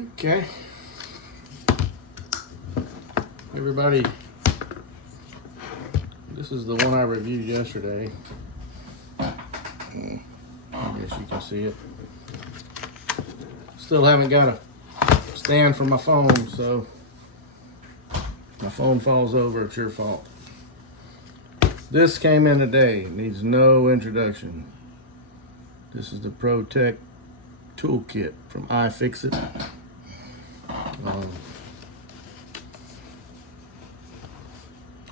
Okay. Everybody, this is the one I reviewed yesterday. I guess you can see it. Still haven't got a stand for my phone, so if my phone falls over, it's your fault. This came in today, needs no introduction. This is the ProTech toolkit from iFixit.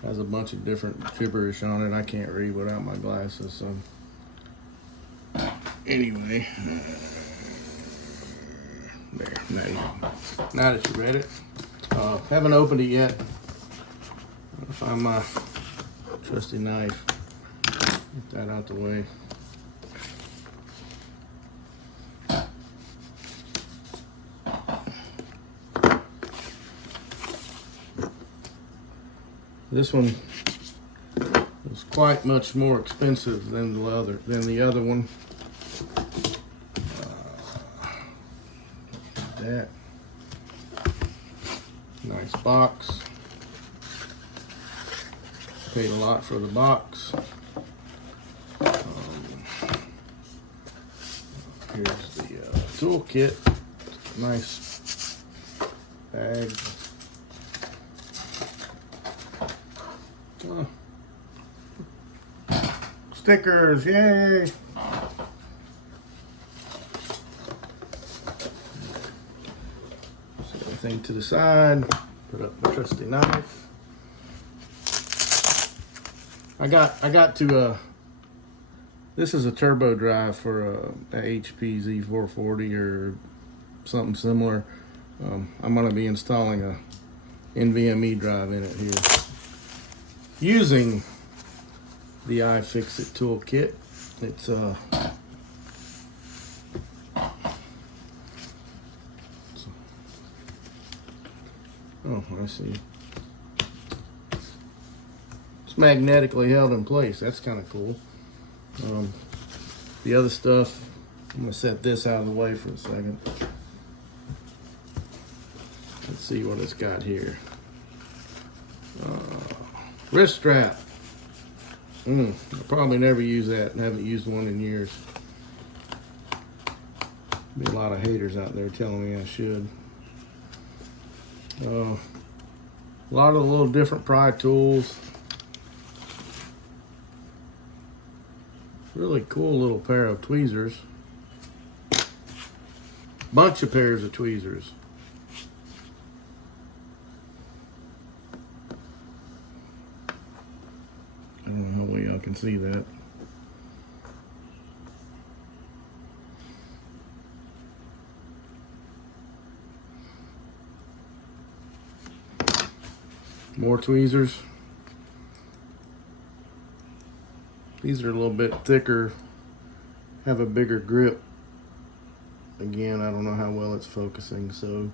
Has a bunch of different gibberish on it. I can't read without my glasses, so anyway, there you go. Now that you read it, haven't opened it yet. I'll find my trusty knife, get that out the way. This one is quite much more expensive than the other one. That nice box. Paid a lot for the box. Here's the toolkit. Nice bag. Stickers, yay! Set everything to the side. Put up my trusty knife. I got to this is a turbo drive for a HP Z440 or something similar. I'm gonna be installing a NVMe drive in it here, using the iFixit toolkit. It's oh, I see. It's magnetically held in place. That's kind of cool. The other stuff, I'm gonna set this out of the way for a second. Let's see what it's got here. Wrist strap. I probably never use that and haven't used one in years. Be a lot of haters out there telling me I should. A lot of little different pry tools. Really cool little pair of tweezers. Bunch of pairs of tweezers. I don't know how well y'all can see that. More tweezers. These are a little bit thicker, have a bigger grip. Again, I don't know how well it's focusing, so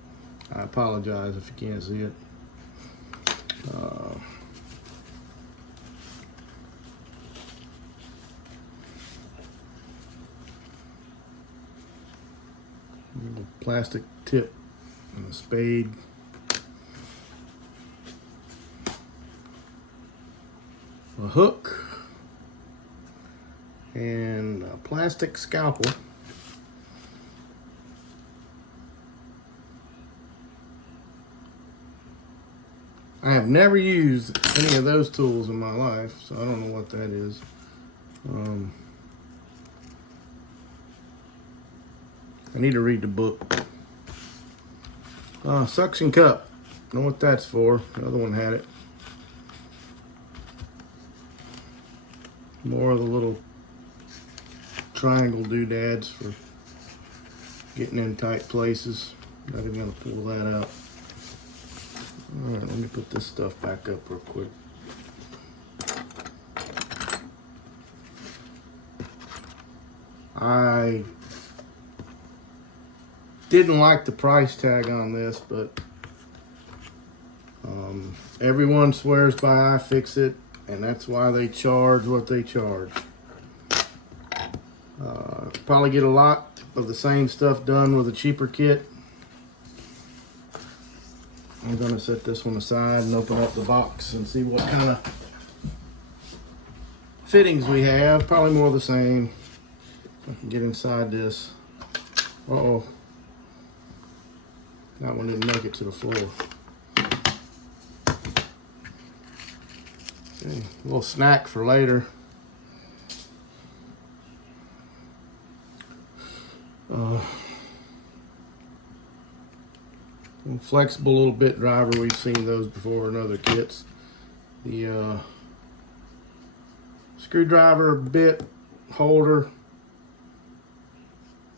I apologize if you can't see it. Little plastic tip and a spade. A hook and a plastic scalpel. I have never used any of those tools in my life, so I don't know what that is. I need to read the book. Suction cup. Know what that's for. The other one had it. More of the little triangle doodads for getting in tight places. Not even gonna pull that out. All right, let me put this stuff back up real quick. I didn't like the price tag on this, but everyone swears by iFixit, and that's why they charge what they charge. Probably get a lot of the same stuff done with a cheaper kit. I'm gonna set this one aside and open up the box and see what kind of fittings we have. Probably more of the same. I can get inside this. Uh-oh. That one didn't make it to the floor. Okay, a little snack for later. Flexible little bit driver. We've seen those before in other kits. The screwdriver bit holder.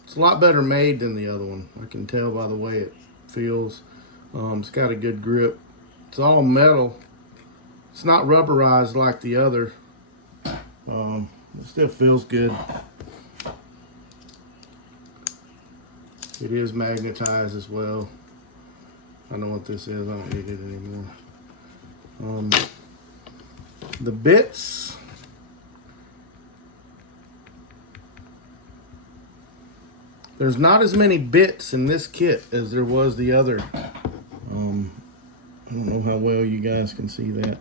It's a lot better made than the other one. I can tell by the way it feels. It's got a good grip. It's all metal. It's not rubberized like the other. It still feels good. It is magnetized as well. I know what this is. I don't need it anymore. The bits. There's not as many bits in this kit as there was the other. I don't know how well you guys can see that.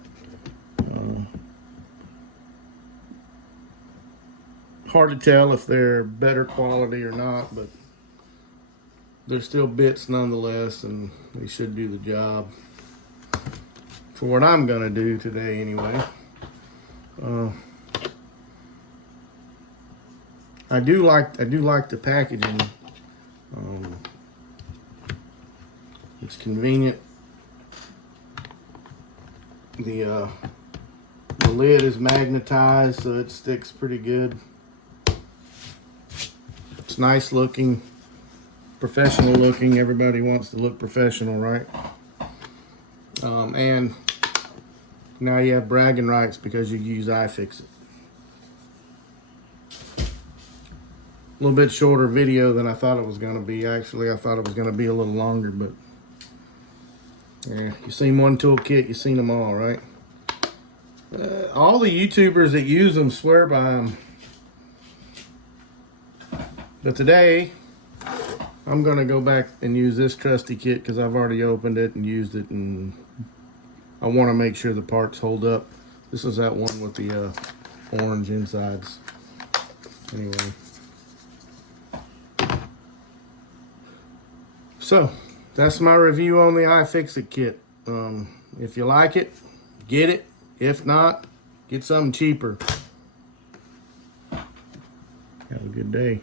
Hard to tell if they're better quality or not, but they're still bits nonetheless, and they should do the job for what I'm gonna do today anyway. I do like the packaging. It's convenient. The lid is magnetized, so it sticks pretty good. It's nice looking, professional looking. Everybody wants to look professional, right? And now you have bragging rights because you use iFixit. A little bit shorter video than I thought it was going to be. Actually, I thought it was going to be a little longer, but yeah, you seen one toolkit, you seen them all, right? All the YouTubers that use them swear by them. But today, I'm going to go back and use this trusty kit because I've already opened it and used it, and I want to make sure the parts hold up. This is that one with the orange insides. Anyway. So, that's my review on the iFixit kit. If you like it, get it. If not, get something cheaper. Have a good day.